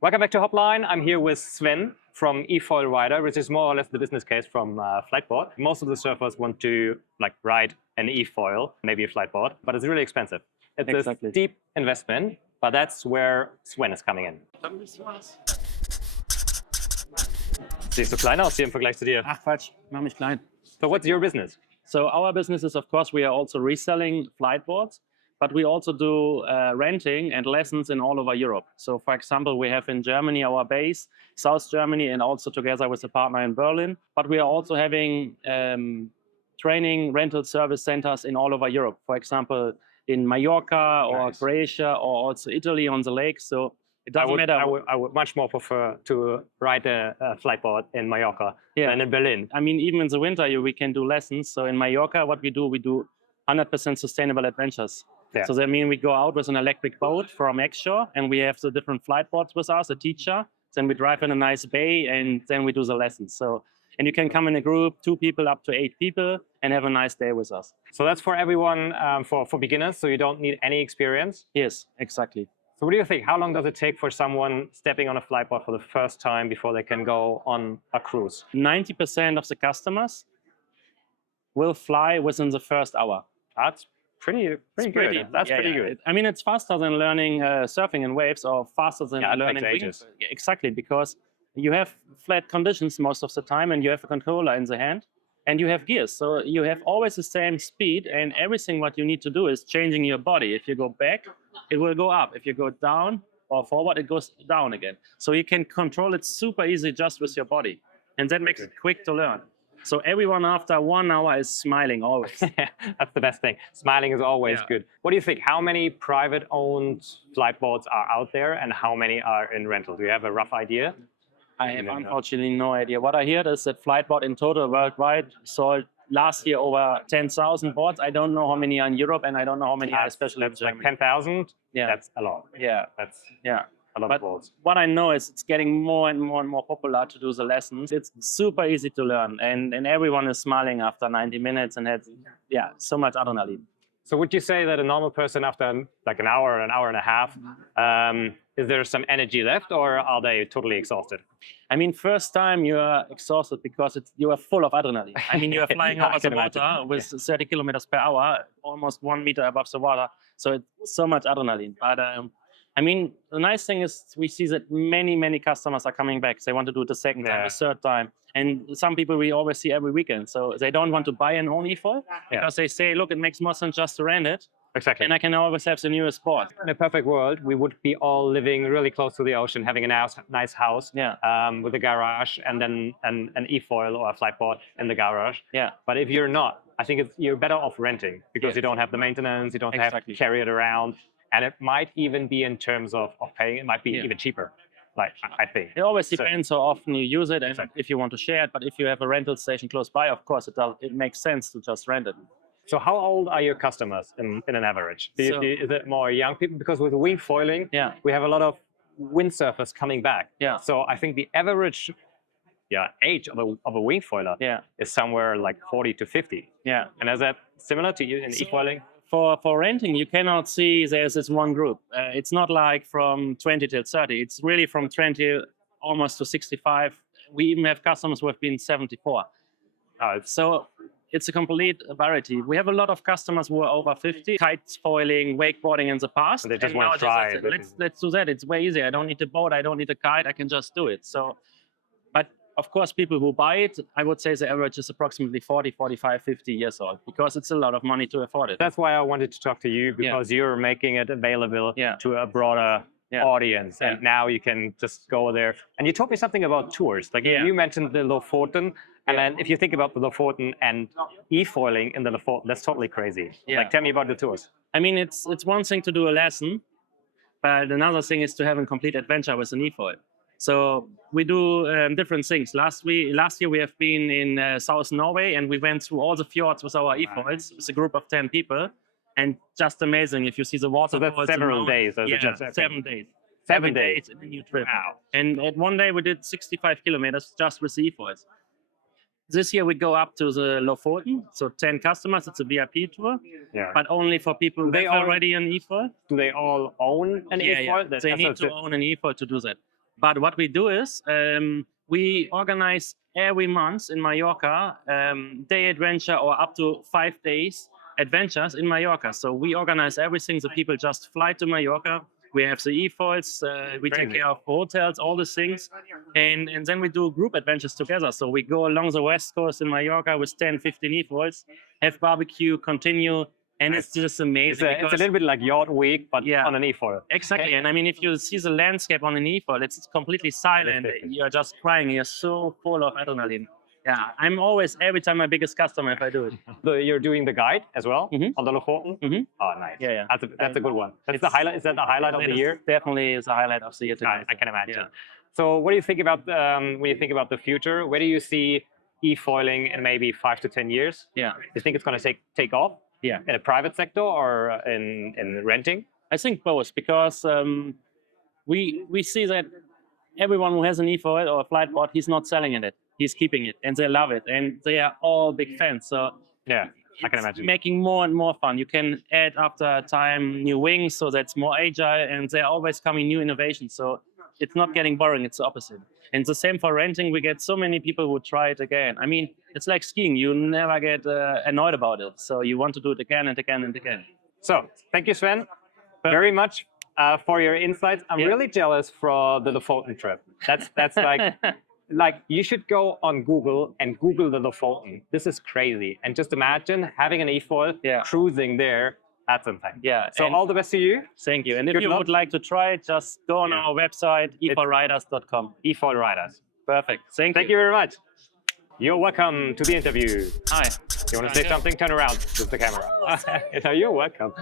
Welcome back to Hopline. I'm here with Sven from efoil-rider, which is more or less the business case from Fliteboard. Most of the surfers want to ride an efoil, maybe a Fliteboard, but it's really expensive. It's Exactly. a steep investment, but that's where Sven is coming in. Siehst du klein aus hier im Vergleich zu dir. Ach Quatsch, mach mich klein. So what's your business? So our business is, of course, we are also reselling Fliteboards, but we also do renting and lessons in all over Europe. So for example, we have in Germany our base, South Germany, and also together with a partner in Berlin. But we are also having training rental service centers in all over Europe. For example, in Mallorca or Nice. Croatia or also Italy on the lake. So it doesn't matter. I would much more prefer to ride a Fliteboard in Mallorca than in Berlin. I mean, even in the winter, we can do lessons. So in Mallorca, what we do 100% sustainable adventures. Yeah. So that means we go out with an electric boat from Exshore, and we have the different Fliteboards with us, a teacher. Then we drive in a nice bay, and then we do the lessons. So, and you can come in a group, 2 people up to 8 people, and have a nice day with us. So that's for everyone, for beginners, so you don't need any experience? Yes, exactly. So what do you think? How long does it take for someone stepping on a Fliteboard for the first time before they can go on a cruise? 90% of the customers will fly within the first hour. That's pretty good. That's pretty good. I mean, it's faster than learning surfing in waves, or faster than learning ages. Exactly, because you have flat conditions most of the time, and you have a controller in the hand, and you have gears. So you have always the same speed, and everything what you need to do is changing your body. If you go back, it will go up. If you go down or forward, it goes down again. So you can control it super easy just with your body, and that makes it quick to learn. So everyone after 1 hour is smiling always. That's the best thing. Smiling is always good. What do you think? How many private-owned Fliteboards are out there, and how many are in rental? Do you have a rough idea? I have unfortunately no idea. What I hear is that Fliteboard in total worldwide sold last year over 10,000 boards. I don't know how many are in Europe, and I don't know how many are especially in Germany. Like 10,000? Yeah. That's a lot. Yeah. That's a lot But of boards. what I know is it's getting more and more popular to do the lessons. It's super easy to learn, and everyone is smiling after 90 minutes and has so much adrenaline. So would you say that a normal person after like an hour and a half, is there some energy left, or are they totally exhausted? I mean, first time you are exhausted because you are full of adrenaline. I mean, you are flying over the water with 30 kilometers per hour, almost 1 meter above the water. So it's so much adrenaline. But I mean, the nice thing is we see that many customers are coming back. They want to do it the second time, the third time. And some people we always see every weekend. So they don't want to buy an own efoil because they say, look, it makes more sense just to rent it. Exactly. And I can always have the newest board. In a perfect world, we would be all living really close to the ocean, having a nice house with a garage, and then an efoil or a Fliteboard in the garage. Yeah. But if you're not, I think you're better off renting, because you don't have the maintenance, you don't have to carry it around. And it might even be, in terms of paying, it might be even cheaper, I think. It always depends how often you use it and if you want to share it. But if you have a rental station close by, of course, it makes sense to just rent it. So how old are your customers in an average? Is it more young people? Because with wing foiling, we have a lot of windsurfers coming back. Yeah. So I think the average age of a wing foiler is somewhere like 40 to 50. Yeah. And is that similar to you in eFoiling? For renting, you cannot see there's this one group. It's not like from 20 till 30. It's really from 20 almost to 65. We even have customers who have been 74. So it's a complete variety. We have a lot of customers who are over 50, kite foiling, wakeboarding in the past. They just want to try it. Let's do that. It's way easier. I don't need a boat. I don't need a kite. I can just do it. So, but of course, people who buy it, I would say the average is approximately 40, 45, 50 years old, because it's a lot of money to afford it. That's why I wanted to talk to you, because you're making it available to a broader audience. And now you can just go there. And you told me something about tours. Like you mentioned the Lofoten. And then if you think about the Lofoten and eFoiling in the Lofoten, that's totally crazy. Like, tell me about the tours. I mean, it's one thing to do a lesson, but another thing is to have a complete adventure with an eFoil. So we do different things. Last year we have been in South Norway, and we went through all the fjords with our eFoils. It's a group of 10 people, and just amazing if you see the water. So that's several days. 7 days. 7 days in a new trip. Wow. And at one day we did 65 kilometers just with the eFoils. This year we go up to the Lofoten, so 10 customers. It's a VIP tour, but only for people who have already an eFoil. Do they all own an eFoil? They need to own an eFoil to do that. But what we do is we organize every month in Mallorca day adventure or up to 5 days adventures in Mallorca. So we organize everything. So people just fly to Mallorca. We have the eFoils. We take care of hotels, all these things. And then we do group adventures together. So we go along the west coast in Mallorca with 10, 15 eFoils, have barbecue, continue. And it's just amazing. It's a little bit like Yacht Week, but on an eFoil. Exactly. And I mean, if you see the landscape on an eFoil, it's completely silent. You're just crying. You're so full of adrenaline. Yeah, I'm always, every time, my biggest customer if I do it. You're doing the guide as well on the Lofoten? Oh, nice. Yeah. That's a good one. That's the highlight. Is that the highlight of the year? Definitely is the highlight of the year. I can imagine. Yeah. So what do you think about when you think about the future? Where do you see eFoiling in maybe 5 to 10 years? Yeah. Do you think it's going to take off? Yeah. In a private sector or in renting? I think both, because we see that everyone who has an eFoil or a Flite board, he's not selling it. He's keeping it, and they love it, and they are all big fans. So yeah, I can imagine. Making more and more fun. You can add after time new wings, so that's more agile, and there are always coming new innovations. So it's not getting boring. It's the opposite. And the same for renting. We get so many people who try it again. I mean, it's like skiing. You never get annoyed about it. So you want to do it again and again and again. So thank you, Sven, very much for your insights. I'm really jealous for the Lofoten trip. That's like you should go on Google and Google the Lofoten. This is crazy. And just imagine having an eFoil cruising there. That's something. Yeah. So all the best to you. Thank you. And if you would like to try it, just go on our website, efoil-riders.com. eFoil-riders. Perfect. Thank you. Thank you very much. You're welcome to the interview. Hi. You want to say something? Turn around with the camera. You're welcome.